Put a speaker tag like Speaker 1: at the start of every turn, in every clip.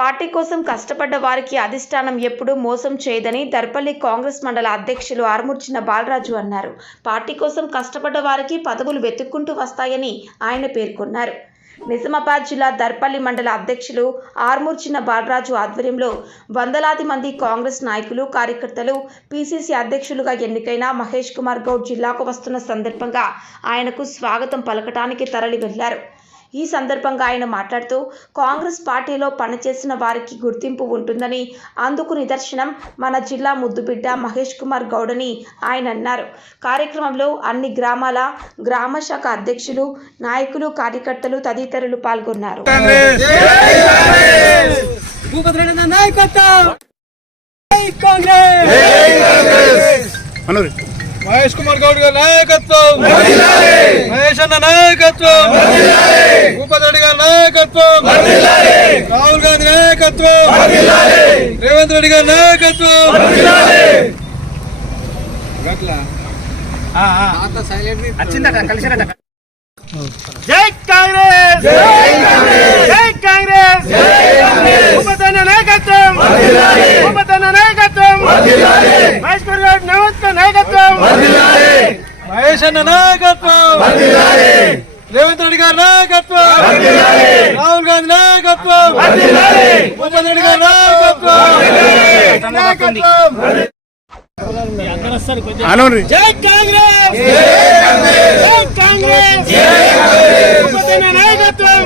Speaker 1: Party కోసం కష్టపడ్డ వారికి అధిష్టానం ఎప్పుడూ మోసం చేయదని దర్పల్లి కాంగ్రెస్ మండల అధ్యక్షులు ఆర్మూర్చిన బాలరాజు అన్నారు. పార్టీ కోసం కష్టపడ్డ వారికి పదవులు వెతుక్కుంటూ వస్తాయని ఆయన పేర్కొన్నారు. నిజామాబాద్ జిల్లా దర్పల్లి మండల అధ్యక్షులు ఆర్మూర్చిన బాలరాజు ఆధ్వర్యంలో వందలాది మంది కాంగ్రెస్ నాయకులు కార్యకర్తలు పీసీసీ అధ్యక్షులుగా ఎన్నికైన మహేష్ కుమార్ గౌడ్ జిల్లాకు వస్తున్న సందర్భంగా ఆయనకు స్వాగతం పలకటానికి తరలి వెళ్ళారు ఈ సందర్భంగా ఆయన మాట్లాడుతూ కాంగ్రెస్ పార్టీలో పనిచేసిన వారికి గుర్తింపు ఉంటుందని అందుకు నిదర్శనం మన జిల్లా ముద్దుబిడ్డ మహేష్ కుమార్ గౌడ్ అని ఆయన అన్నారు. కార్యక్రమంలో అన్ని గ్రామాల గ్రామ శాఖ అధ్యక్షులు నాయకులు కార్యకర్తలు తదితరులు పాల్గొన్నారు.
Speaker 2: కాంగ్రెస్!
Speaker 3: మనోరి
Speaker 4: మహేష్ కుమార్ గౌడ్ గారి నాయకత్వం. మహేష్ అన్న నాయకత్వం. భూపతి రెడ్డి గారి నాయకత్వం. రాహుల్ గాంధీ నాయకత్వం. రేవంత్ రెడ్డి గారి నాయకత్వం.
Speaker 2: జై కాంగ్రెస్! జై కాంగ్రెస్! భూపతి నాయకత్వం భూపతి నాయకత్వం మహేష్ కుమార్ నమస్క నాయకత్వం
Speaker 4: అన్న నాయకత్వం! రేవంత్ రెడ్డి గారి నాయకత్వం! రాహుల్ గాంధీ నాయకత్వం! భూపతి రెడ్డి గారి నాయకత్వం!
Speaker 2: జై కాంగ్రెస్! జై కాంగ్రెస్! నాయకత్వం!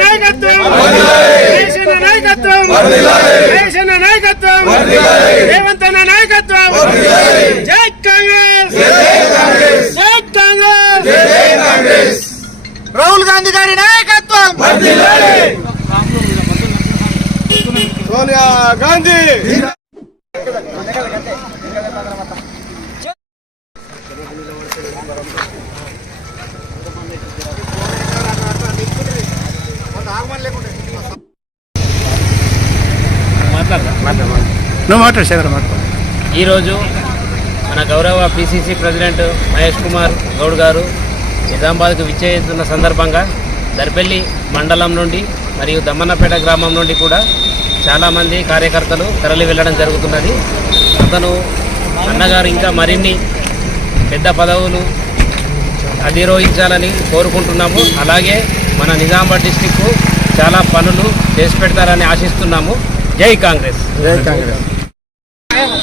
Speaker 2: నాయకత్వం! నాయకత్వం! నాయకత్వం! రేవంత్ నాయకత్వం! గాంధీ గారి నాయకత్వం.
Speaker 4: సోనియా గాంధీ.
Speaker 3: నువ్వు మాట్లాడు శేఖర్ మాట్లాడు.
Speaker 5: ఈరోజు మన గౌరవ పిసిసి ప్రెసిడెంట్ మహేష్ కుమార్ గౌడ్ గారు నిజామాబాద్కు విచ్చేస్తున్న సందర్భంగా దర్పల్లి మండలం నుండి మరియు దమ్మన్నపేట గ్రామం నుండి కూడా చాలామంది కార్యకర్తలు తరలి వెళ్ళడం జరుగుతున్నది. అతను అన్నగారు ఇంకా మరిన్ని పెద్ద పదవులు అధిరోహించాలని కోరుకుంటున్నాము. అలాగే మన నిజామాబాద్ డిస్టిక్కు చాలా పనులు చేసి పెడతారని ఆశిస్తున్నాము. జై కాంగ్రెస్.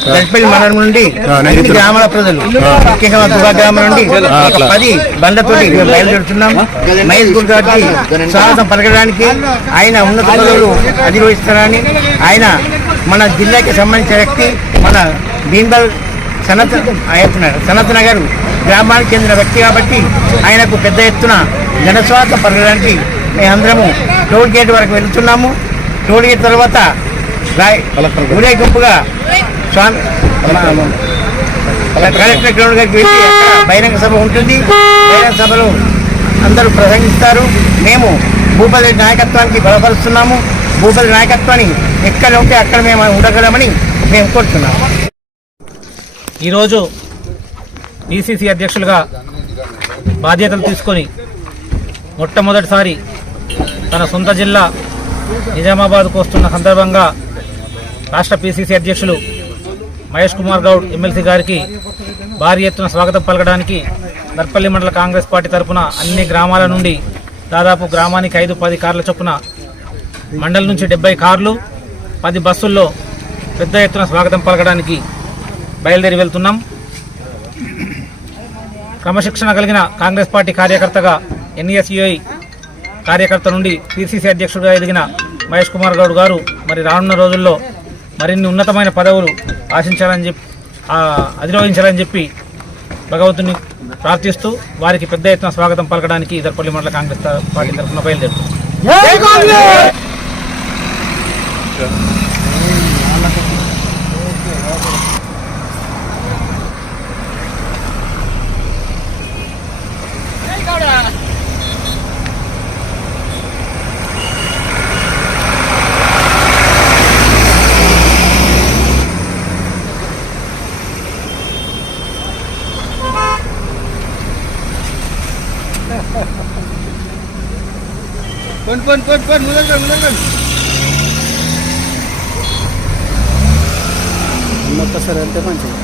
Speaker 6: దర్పల్లి మండలం నుండి అన్ని. గ్రామాల ప్రజలు ముఖ్యంగా మా దుర్గా గ్రామం నుండి పది బండ్లతోటి మేము బయలుదేరుతున్నాం. మహేష్ గురు గారికి స్వాగతం పలకడానికి ఆయన ఉన్నత పదవులు అధిరోహిస్తారని ఆయన మన జిల్లాకి సంబంధించిన వ్యక్తి మన దీన్బల్ సనత్ సనత్ నగర్ గ్రామానికి చెందిన వ్యక్తి కాబట్టి ఆయనకు పెద్ద ఎత్తున ఘనస్వాగతం పలకడానికి మేమందరము టోల్ గేట్ వరకు వెళ్తున్నాము. టోల్ గేట్ తర్వాత రాయ్ ఊరేగింపుగా స్వామి కలెక్టర్ గ్రౌండ్ దగ్గరికి వెళ్ళి బహిరంగ సభ ఉంటుంది? బహిరంగ సభలో అందరూ ప్రసంగిస్తారు. మేము భూపతి నాయకత్వానికి బలపరుస్తున్నాము. భూపతి నాయకత్వాన్ని ఎక్కడ ఉంటే అక్కడ మేము ఉండగలమని మేము కోరుతున్నాము
Speaker 5: ఈరోజు పిసిసి అధ్యక్షులుగా బాధ్యతలు తీసుకొని మొట్టమొదటిసారి తన సొంత జిల్లా నిజామాబాద్కు వస్తున్న సందర్భంగా రాష్ట్ర పిసిసి అధ్యక్షులు మహేష్ కుమార్ గౌడ్ ఎమ్మెల్సీ గారికి భారీ ఎత్తున స్వాగతం పలకడానికి దర్పల్లి మండల కాంగ్రెస్ పార్టీ తరఫున అన్ని గ్రామాల నుండి దాదాపు గ్రామానికి ఐదు పది కార్ల చొప్పున మండలి నుంచి డెబ్బై కార్లు పది బస్సుల్లో పెద్ద ఎత్తున స్వాగతం పలకడానికి బయలుదేరి వెళ్తున్నాం. క్రమశిక్షణ కలిగిన కాంగ్రెస్ పార్టీ కార్యకర్తగా ఎన్ఈఎస్యుఐ కార్యకర్త నుండి పిసిసి అధ్యక్షుడిగా ఎదిగిన మహేష్ కుమార్ గౌడ్ గారు మరి రానున్న రోజుల్లో మరిన్ని ఉన్నతమైన పదవులు ఆశించాలని చెప్పి అధిరోహించాలని చెప్పి భగవంతుని ప్రార్థిస్తూ వారికి పెద్ద ఎత్తున స్వాగతం పలకడానికి ఇదర్పల్లి మండల కాంగ్రెస్ పార్టీ తరఫున బయలుదేరుతుంది
Speaker 4: కొన్ని కొన్ని కొన్ని కొన్ని ముందర ముందర
Speaker 3: మొక్కసారి వెళ్తే మంచిది.